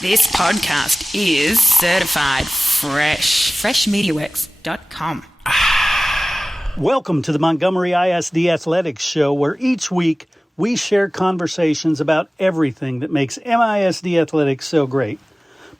This podcast is certified fresh. Freshmediaworks.com. Welcome to the Montgomery ISD Athletics Show, where each week we share conversations about everything that makes MISD athletics so great.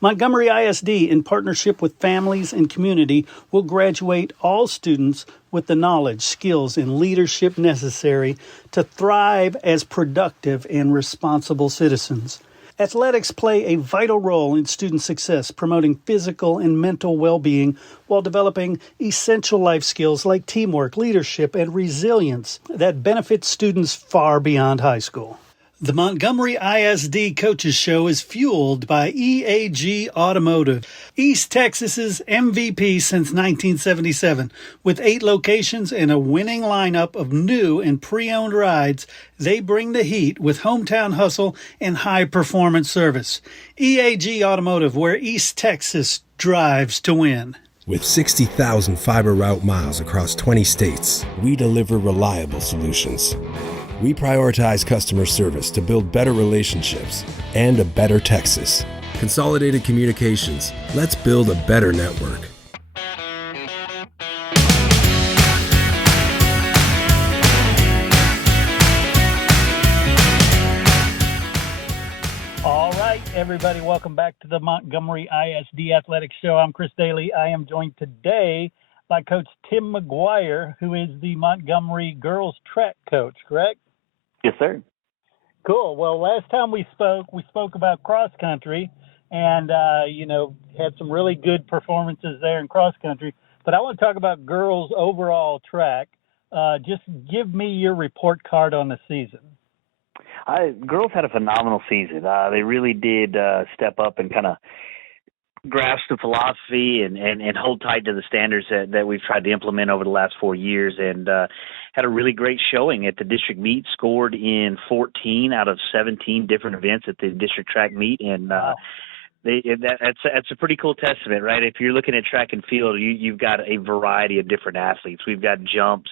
Montgomery ISD, in partnership with families and community, will graduate all students with the knowledge, skills, and leadership necessary to thrive as productive and responsible citizens. Athletics play a vital role in student success, promoting physical and mental well-being while developing essential life skills like teamwork, leadership, and resilience that benefit students far beyond high school. The Montgomery ISD Coaches Show is fueled by EAG Automotive, East Texas's MVP since 1977. With 8 locations and a winning lineup of new and pre-owned rides, they bring the heat with hometown hustle and high-performance service. EAG Automotive, where East Texas drives to win. With 60,000 fiber route miles across 20 states, we deliver reliable solutions. We prioritize customer service to build better relationships and a better Texas. Consolidated Communications. Let's build a better network. All right, everybody, welcome back to the Montgomery ISD Athletics Show. I'm Chris Daly. I am joined today by Coach Tim McGuire, who is the Montgomery girls track coach, correct? Yes, sir. Cool. Well, last time we spoke about cross country and, had some really good performances there in cross country. But I want to talk about girls overall track. Just give me your report card on the season. Girls had a phenomenal season. They really did step up and kind of grasp the philosophy and hold tight to the standards that we've tried to implement over the last 4 years, and had a really great showing at the district meet, scored in 14 out of 17 different events at the district track meet, and that's a pretty cool testament, right? If you're looking at track and field, you've got a variety of different athletes. We've got jumps,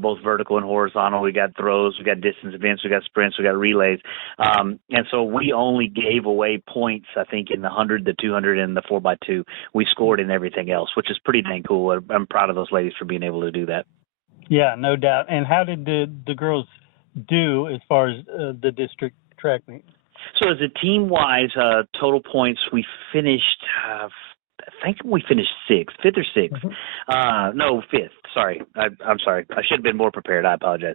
both vertical and horizontal. We got throws. We got distance events. We got sprints. We got relays. And so we only gave away points, I think, in the 100, the 200, and the 4x2. We scored in everything else, which is pretty dang cool. I'm proud of those ladies for being able to do that. Yeah, no doubt. And how did the girls do as far as the district track meet? So as a team-wise total points, we finished I think we finished fifth or sixth. No, fifth. Sorry, I'm sorry. I should have been more prepared. I apologize.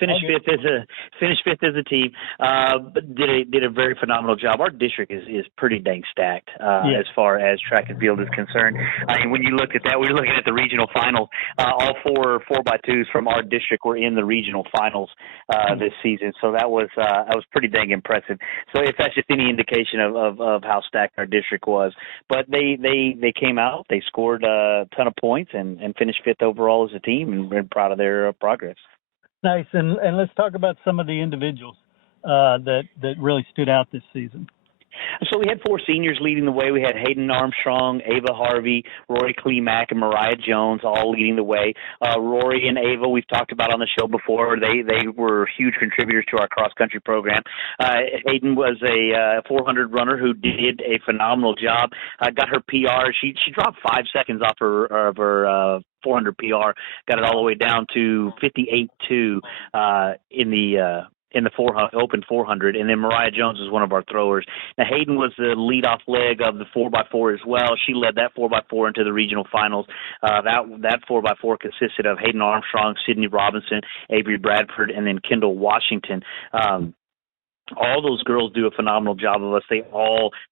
Finished fifth as a team. But did a very phenomenal job. Our district is pretty dang stacked as far as track and field is concerned. I mean, when you look at that, we were looking at the regional finals. All 4x2s from our district were in the regional finals this season. So that was pretty dang impressive. So if that's just any indication of how stacked our district was, but they came out, they scored a ton of points and finished fifth overall as a team, and we're proud of their progress. Nice. And let's talk about some of the individuals that really stood out this season. So we had 4 seniors leading the way. We had Hayden Armstrong, Ava Harvey, Rory Kleemack, and Mariah Jones all leading the way. Rory and Ava, we've talked about on the show before. They were huge contributors to our cross-country program. Hayden was a 400 runner who did a phenomenal job. Got her PR. She dropped 5 seconds off her 400 PR, got it all the way down to 58.2 in the open 400, and then Mariah Jones was one of our throwers. Now, Hayden was the leadoff leg of the 4x4 as well. She led that 4x4 into the regional finals. That 4x4 consisted of Hayden Armstrong, Sydney Robinson, Avery Bradford, and then Kendall Washington. All those girls do a phenomenal job of us.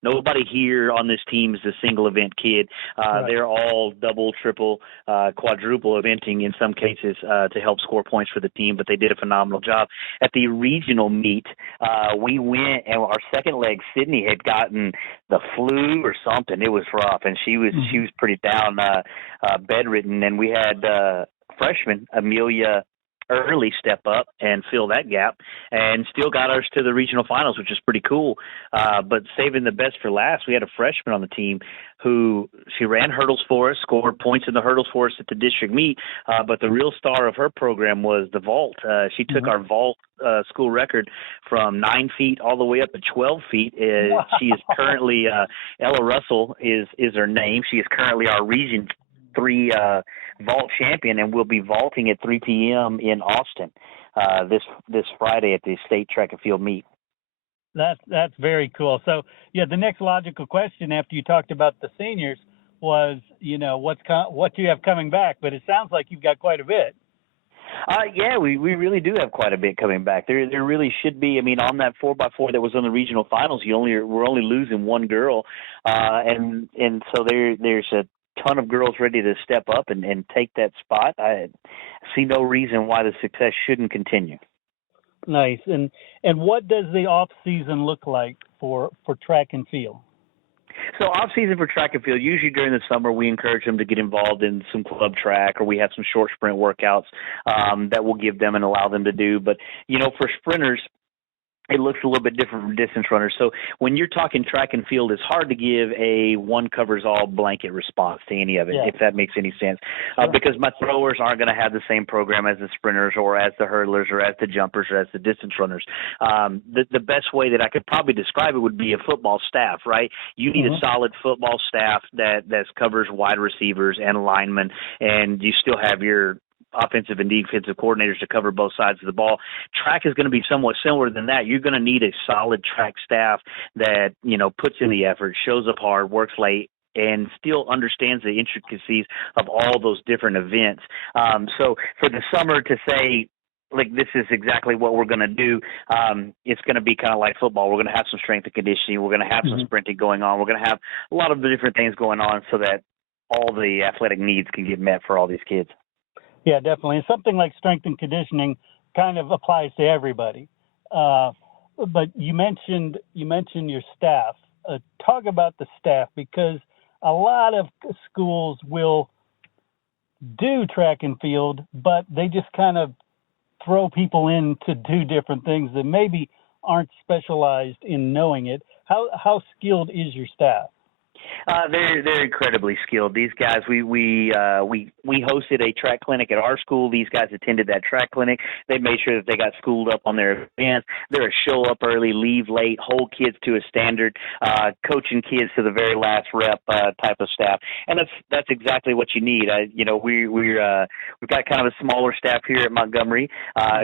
Nobody here on this team is a single event kid. Right. They're all double, triple, quadruple eventing in some cases to help score points for the team, but they did a phenomenal job. At the regional meet, we went, and our second leg, Sydney, had gotten the flu or something. It was rough, and she was pretty down, bedridden, and we had freshman Amelia early step up and fill that gap, and still got us to the regional finals, which is pretty cool. But saving the best for last, we had a freshman on the team who she ran hurdles for us, scored points in the hurdles for us at the district meet. But the real star of her program was the vault. She took our vault school record from 9 feet all the way up to 12 feet. She is currently Ella Russell is her name. She is currently our Region 3 vault champion, and we'll be vaulting at 3 p.m. in Austin this Friday at the state track and field meet. That's very cool. So, yeah, the next logical question after you talked about the seniors was, what do you have coming back? But it sounds like you've got quite a bit. Yeah, we really do have quite a bit coming back. There really should be. I mean, on that 4x4 that was on the regional finals, we're only losing one girl, and so there's a ton of girls ready to step up and take that spot. I see no reason why the success shouldn't continue. Nice. And what does the off season look like for track and field? So off season for track and field, usually during the summer, we encourage them to get involved in some club track, or we have some short sprint workouts that we'll give them and allow them to do. But, for sprinters, it looks a little bit different from distance runners. So when you're talking track and field, it's hard to give a one-covers-all blanket response to any of it, if that makes any sense, because my throwers aren't going to have the same program as the sprinters or as the hurdlers or as the jumpers or as the distance runners. The best way that I could probably describe it would be a football staff, right? You need a solid football staff that covers wide receivers and linemen, and you still have your offensive and defensive coordinators to cover both sides of the ball. Track is going to be somewhat similar than that. You're going to need a solid track staff that, puts in the effort, shows up hard, works late, and still understands the intricacies of all those different events. So for the summer to say, like, this is exactly what we're going to do, it's going to be kind of like football. We're going to have some strength and conditioning. We're going to have some sprinting going on. We're going to have a lot of the different things going on so that all the athletic needs can get met for all these kids. Yeah, definitely. And something like strength and conditioning kind of applies to everybody. But you mentioned your staff. Talk about the staff, because a lot of schools will do track and field, but they just kind of throw people in to do different things that maybe aren't specialized in knowing it. How skilled is your staff? They're incredibly skilled. These guys, we hosted a track clinic at our school. These guys attended that track clinic. They made sure that they got schooled up on their events. They're a show up early, leave late, hold kids to a standard, coaching kids to the very last rep type of staff. And that's exactly what you need. We've got kind of a smaller staff here at Montgomery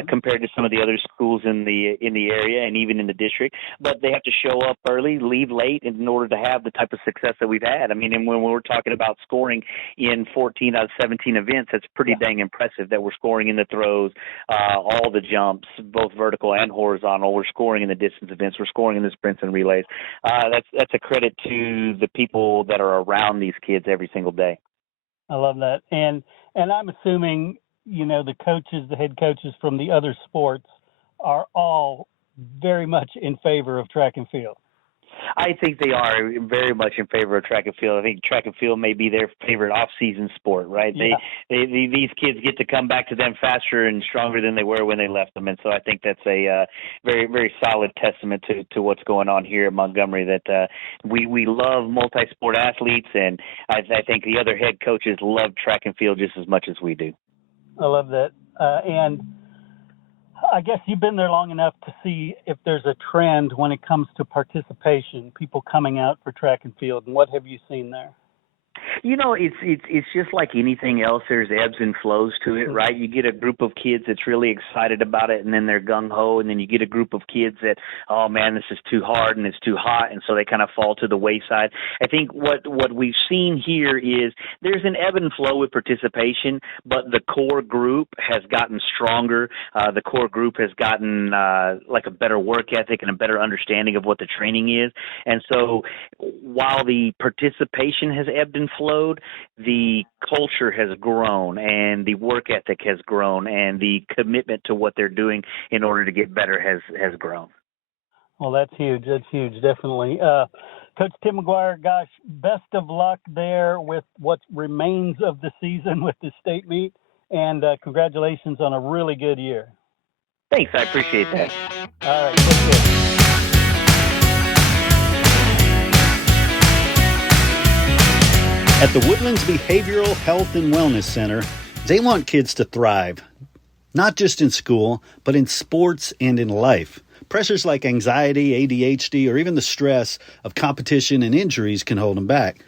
compared to some of the other schools in the area and even in the district. But they have to show up early, leave late in order to have the type of success that we've had. I mean, and when we're talking about scoring in 14 out of 17 events, that's pretty dang impressive that we're scoring in the throws, all the jumps, both vertical and horizontal. We're scoring in the distance events. We're scoring in the sprints and relays. That's a credit to the people that are around these kids every single day. I love that. And I'm assuming, the coaches, the head coaches from the other sports are all very much in favor of track and field. I think they are very much in favor of track and field. I think track and field may be their favorite off-season sport, right? Yeah. These kids get to come back to them faster and stronger than they were when they left them, and so I think that's a very, very solid testament to what's going on here at Montgomery, that we love multi-sport athletes, and I think the other head coaches love track and field just as much as we do. I love that. And I guess you've been there long enough to see if there's a trend when it comes to participation, people coming out for track and field. And what have you seen there? It's just like anything else. There's ebbs and flows to it, right? You get a group of kids that's really excited about it, and then they're gung-ho, and then you get a group of kids that, oh, man, this is too hard and it's too hot, and so they kind of fall to the wayside. I think what we've seen here is there's an ebb and flow with participation, but the core group has gotten stronger. The core group has gotten like a better work ethic and a better understanding of what the training is. And so while the participation has ebbed and flowed, the culture has grown and the work ethic has grown and the commitment to what they're doing in order to get better has grown. Well, that's huge. That's huge, definitely. Coach Tim McGuire, gosh, best of luck there with what remains of the season with the state meet. and congratulations on a really good year. Thanks, I appreciate that. All right, take care. At the Woodlands Behavioral Health and Wellness Center, they want kids to thrive, not just in school, but in sports and in life. Pressures like anxiety, ADHD, or even the stress of competition and injuries can hold them back.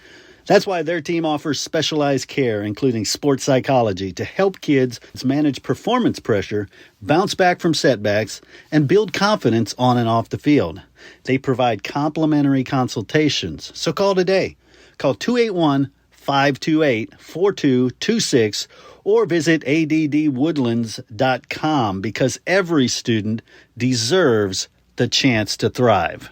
That's why their team offers specialized care, including sports psychology, to help kids manage performance pressure, bounce back from setbacks, and build confidence on and off the field. They provide complimentary consultations, so call today. Call 281-528-4226 or visit addwoodlands.com because every student deserves the chance to thrive.